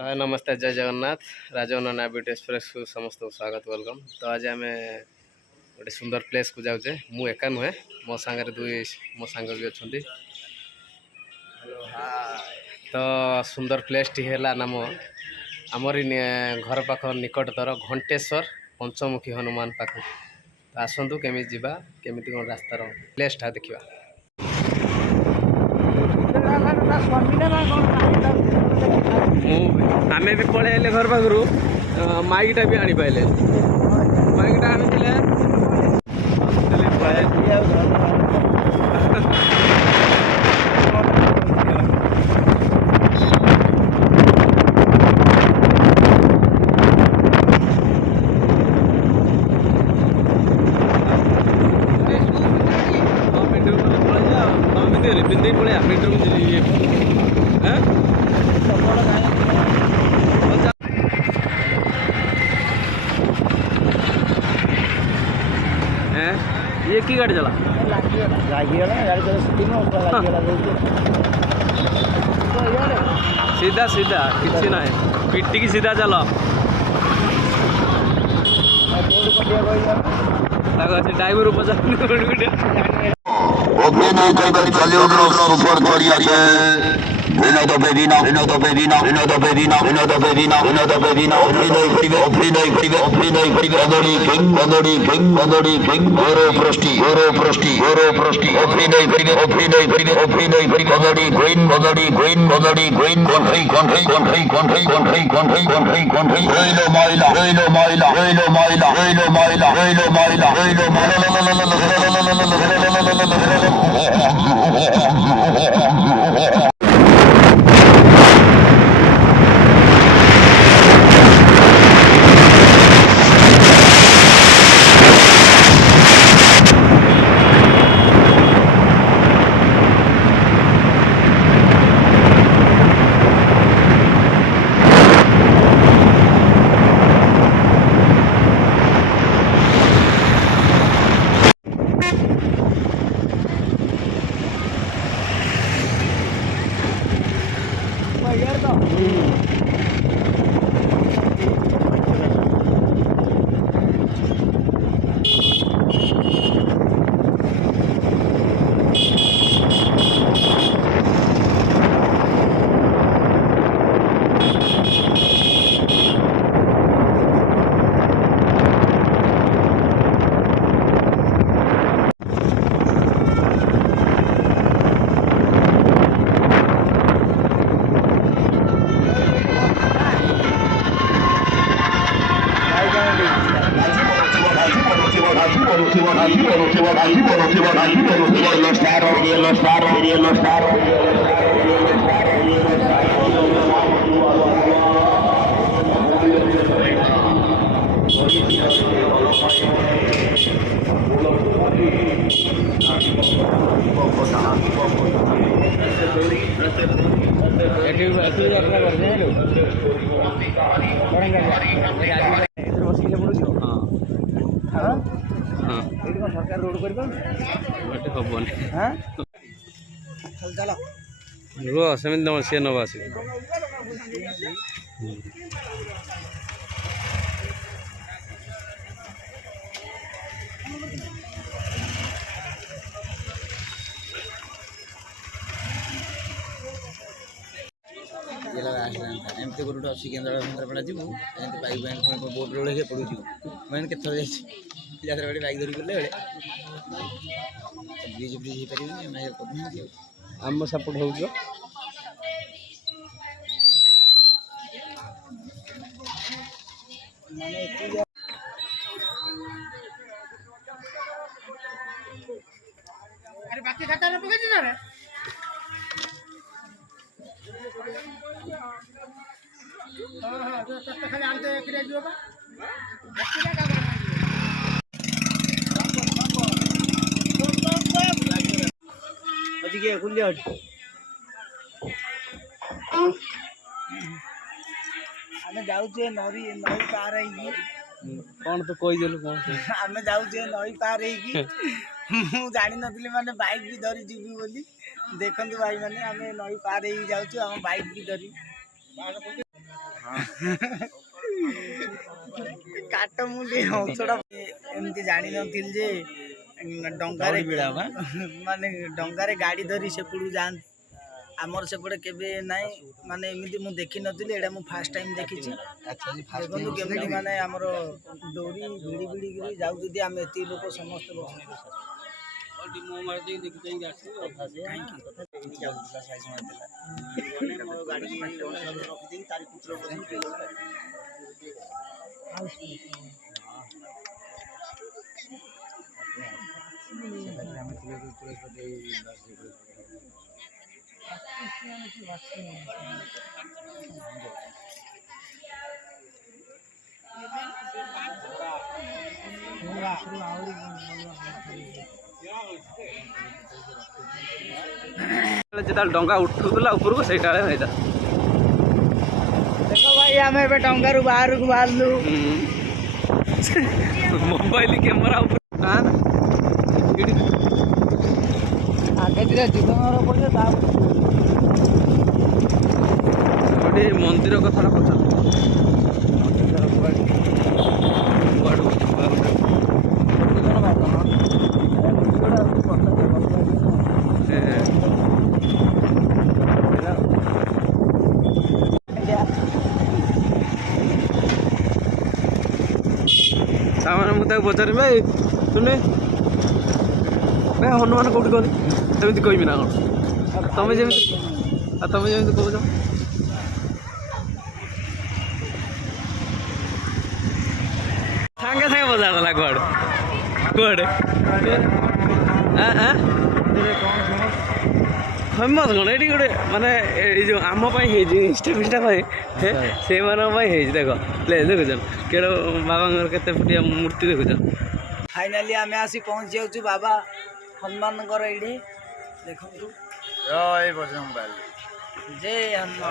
हाय नमस्ते जय Jagannath राजवना beauty express को समस्त स्वागत वेलकम। तो आज आम गोटे सुंदर प्लेस को जाऊे मु एका नुहे मो सांगे दुई मो सांग भी अच्छा। तो सुंदर प्लेस टी है नाम आमरी घर पाख निकटतर घंटेश्वर पंचमुखी हनुमान पाख। तो आसतु केमी जावा केमी कौन रास्तार प्लेसटा देखा। आमे भी पलि आइले घर पाखु माइकटा भी आनी पाइले माइकटा आनी बिंदी पड़े बेडरूम ये की गाड़ी चला सीधा सीधा किसी ना पिटी की सीधा चलो ड्राइवर पचास Obviamente que salió unos super toriache. Vinado bevina, vinado bevina, vinado bevina, vinado bevina, vinado bevina. Oprinai prive. Badori king. Oro prosti. Oprinai prive. Badori green. Conhei. Reino maila. Yellow star. सरकार road कर रुह same तुम सी नवा आस एमती गोटे अच्छी केन्द्रापड़ा जीव एमती back boat role पड़ू मैंने केत यात्रा बैक धरिक गले बेले ब्रिज पारे आम सपोर्ट हो बाकी खाता पकड़ खाली आनते क्रिया दियो बा अजी के खुली हट आमे जाउछे नई पार है कौन तो कोई देलु कौन आमे जाउछे नई पार है मु जानि नथिले माने बाइक भी धरी जीवी बोली देखंतु भाई माने आमे नई पार है जाउछु हम बाइक भी धरी କାଟ ମୁଁ ଟିକେ ଅଂଶଟା ଏମିତି ଜାଣିନଥିଲି ଯେ ଡଙ୍ଗାରେ ମାନେ ଡଙ୍ଗାରେ ଗାଡ଼ି ଧରି ସେପଟକୁ ଯାଆନ୍ତି। ଆମର ସେପଟେ କେବେ ନାହିଁ ମାନେ ଏମିତି ମୁଁ ଦେଖିନଥିଲି, ଏଇଟା ମୁଁ ଫାର୍ଷ୍ଟ ଟାଇମ୍ ଦେଖିଛି। ଦେଖନ୍ତୁ କେମିତି ମାନେ ଆମର ଡୋରି ଭିଡ଼ି ଭିଡ଼ିକିରି ଯାଉଛନ୍ତି, ଆମେ ଏତିକି ଲୋକ ସମସ୍ତେ ବସିଛୁ। ଯେତେବେଳେ ଡଙ୍ଗା ଉଠୁଥିଲା ଉପରକୁ ସେଇଟା ବେଳେ ହେଇଟା। ଦେଖ ଭାଇ ଆମେ ଏବେ ଡଙ୍ଗାରୁ ବାହାରକୁ ବାହାରିଲୁ। ମୋବାଇଲ କ୍ୟାମେରା ଉପରେ ଆଗେ ଟିକେ ଜୀବନର ପଡ଼ିବ ତାପରେ ଗୋଟେ ମନ୍ଦିର କଥାଟା ପଚାର। ତାମାନେ ମୁଁ ତାକୁ ପଚାରିବି ଭାଇ ଶୁଣେ ଭାଇ ହନୁମାନ କୋଉଠି ଗଲେ ସେମିତି କହିବି ନା କ'ଣ? ତମେ ଯେମିତି କହୁଛ ସାଙ୍ଗେ ସାଙ୍ଗେ ବଜା ଦେଲା କୁଆଡ଼େ ଫେମସ୍ କ'ଣ ଏଠି ଗୋଟେ ମାନେ ଏଇ ଯେଉଁ ଆମ ପାଇଁ ହେଇଛି ଇନଷ୍ଟା ଫିଷ୍ଟା ପାଇଁ ସେଇମାନଙ୍କ ପାଇଁ ହେଇଛି। ଦେଖ ଦେଖୁଛ କେଡ଼ ବାବାଙ୍କର କେତେ ଫୁଟିଆ ମୂର୍ତ୍ତି ଦେଖୁଛ। ଫାଇନାଲି ଆମେ ଆସି ପହଞ୍ଚି ଯାଉଛୁ ବାବା ହନୁମାନଙ୍କର ଏଇଠି। ଦେଖନ୍ତୁ ଜୟ ହନୁମାନ।